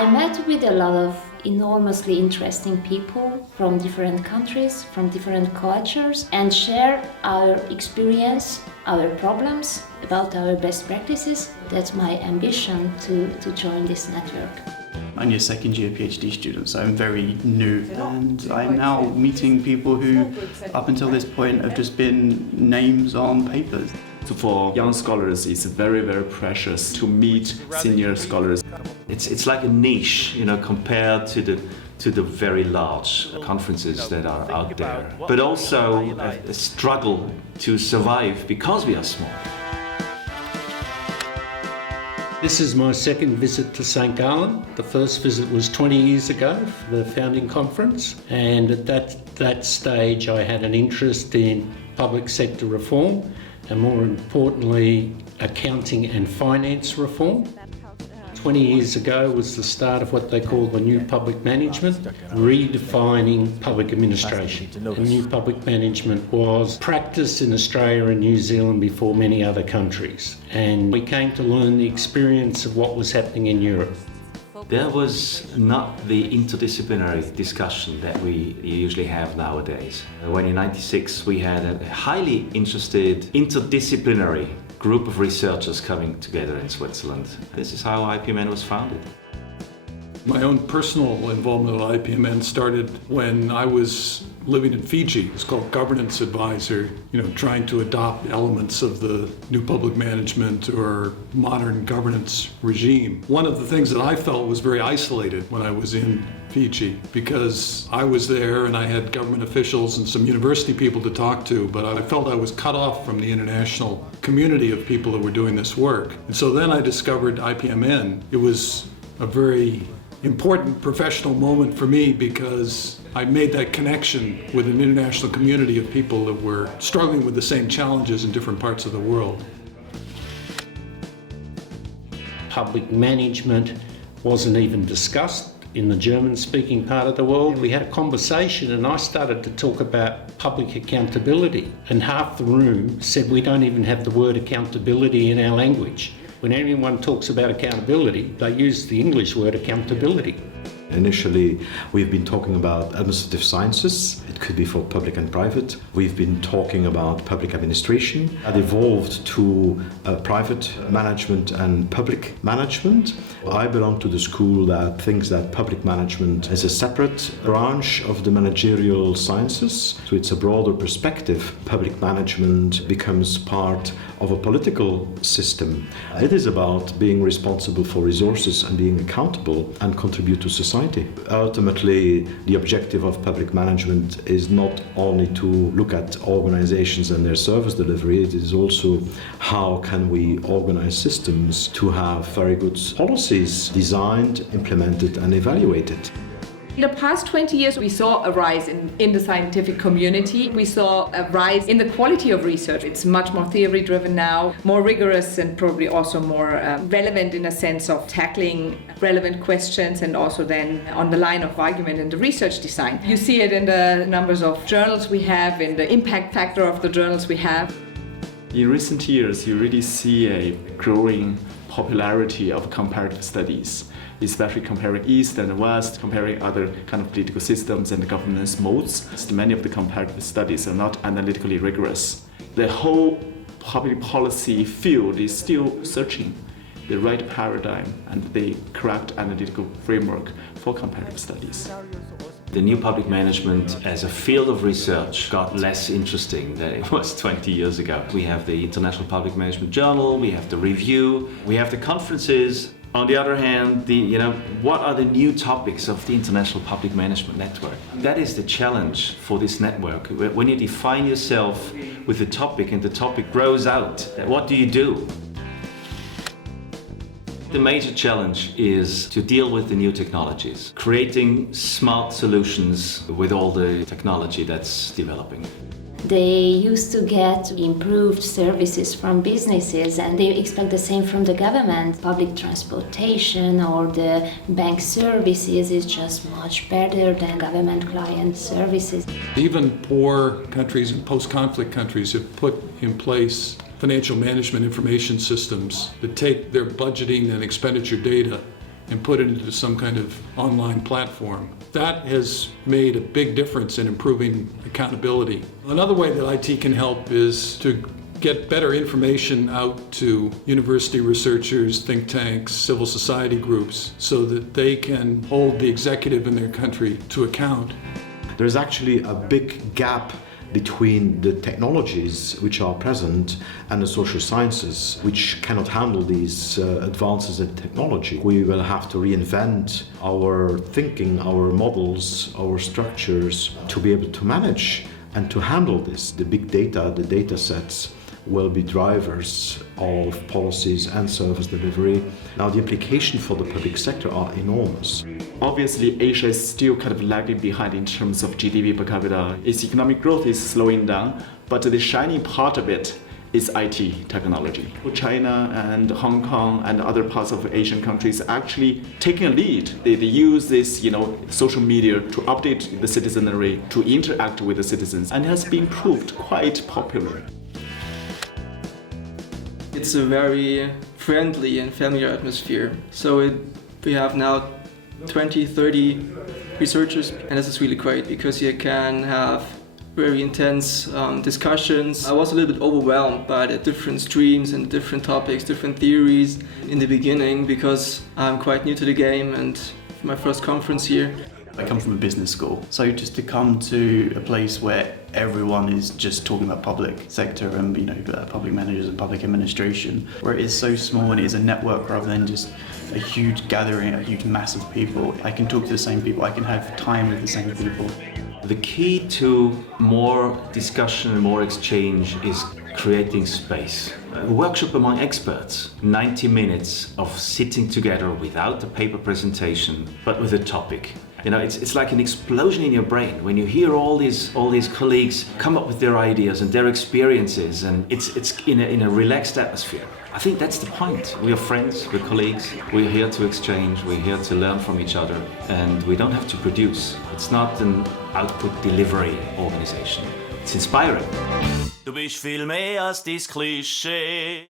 I met with a lot of enormously interesting people from different countries, from different cultures, and share our experience, our problems, about our best practices. That's my ambition to join this network. I'm a second year PhD student, so I'm very new, and I'm now meeting people who, up until this point, have just been names on papers. So for young scholars, it's very, very precious to meet senior scholars. It's like a niche, compared to the very large conferences that are out there, but also a struggle to survive because we are small. This is my second visit to St. Gallen. The first visit was 20 years ago for the founding conference, and at that stage I had an interest in public sector reform, and more importantly, accounting and finance reform. 20 years ago was the start of what they call the new public management, redefining public administration. And new public management was practiced in Australia and New Zealand before many other countries. And we came to learn the experience of what was happening in Europe. There was not the interdisciplinary discussion that we usually have nowadays. When in '96 we had a highly interested interdisciplinary group of researchers coming together in Switzerland. This is how IPMN was founded. My own personal involvement at IPMN started when I was living in Fiji. It's called Governance Advisor, trying to adopt elements of the new public management or modern governance regime. One of the things that I felt was very isolated when I was in Fiji, because I was there and I had government officials and some university people to talk to, but I felt I was cut off from the international community of people that were doing this work. And so then I discovered IPMN. It was a very important professional moment for me because I made that connection with an international community of people that were struggling with the same challenges in different parts of the world. Public management wasn't even discussed in the German-speaking part of the world. We had a conversation and I started to talk about public accountability, and half the room said we don't even have the word accountability in our language. When anyone talks about accountability, they use the English word accountability. Initially, we've been talking about administrative sciences. It could be for public and private. We've been talking about public administration. It evolved to private management and public management. I belong to the school that thinks that public management is a separate branch of the managerial sciences. So it's a broader perspective. Public management becomes part of a political system. It is about being responsible for resources and being accountable and contribute to society. Ultimately, the objective of public management is not only to look at organizations and their service delivery, it is also how can we organize systems to have very good policies designed, implemented and evaluated. In the past 20 years, we saw a rise in the scientific community. We saw a rise in the quality of research. It's much more theory-driven now, more rigorous and probably also more relevant in a sense of tackling relevant questions and also then on the line of argument in the research design. You see it in the numbers of journals we have, in the impact factor of the journals we have. In recent years, you really see a growing popularity of comparative studies, especially comparing East and West, comparing other kind of political systems and governance modes. Many of the comparative studies are not analytically rigorous. The whole public policy field is still searching the right paradigm and the correct analytical framework for comparative studies. The new public management as a field of research got less interesting than it was 20 years ago. We have the International Public Management Journal, we have the review, we have the conferences. On the other hand, what are the new topics of the International Public Management Network? That is the challenge for this network. When you define yourself with the topic and the topic grows out, what do you do? The major challenge is to deal with the new technologies, creating smart solutions with all the technology that's developing. They used to get improved services from businesses and they expect the same from the government. Public transportation or the bank services is just much better than government client services. Even poor countries and post-conflict countries have put in place financial management information systems that take their budgeting and expenditure data and put it into some kind of online platform. That has made a big difference in improving accountability. Another way that IT can help is to get better information out to university researchers, think tanks, civil society groups, so that they can hold the executive in their country to account. There's actually a big gap between the technologies which are present and the social sciences which cannot handle these advances in technology. We will have to reinvent our thinking, our models, our structures to be able to manage and to handle this. The big data, the data sets will be drivers of policies and service delivery. Now, the implications for the public sector are enormous. Obviously, Asia is still kind of lagging behind in terms of GDP per capita. Its economic growth is slowing down, but the shining part of it is IT technology. China and Hong Kong and other parts of Asian countries actually taking a lead. They use this, social media to update the citizenry, to interact with the citizens, and it has been proved quite popular. It's a very friendly and familiar atmosphere. So we have now 20, 30 researchers, and this is really great because you can have very intense discussions. I was a little bit overwhelmed by the different streams and different topics, different theories in the beginning because I'm quite new to the game and my first conference here. I come from a business school, so just to come to a place where everyone is just talking about public sector and public managers and public administration, where it is so small and it is a network rather than just a huge gathering, a huge mass of people. I can talk to the same people, I can have time with the same people. The key to more discussion and more exchange is creating space. A workshop among experts, 90 minutes of sitting together without a paper presentation, but with a topic. It's like an explosion in your brain when you hear all these colleagues come up with their ideas and their experiences, and it's in a relaxed atmosphere. I think that's the point. We are friends, we're colleagues, we're here to exchange, we're here to learn from each other, and we don't have to produce. It's not an output delivery organization. It's inspiring. Du bist viel mehr als dein Klischee.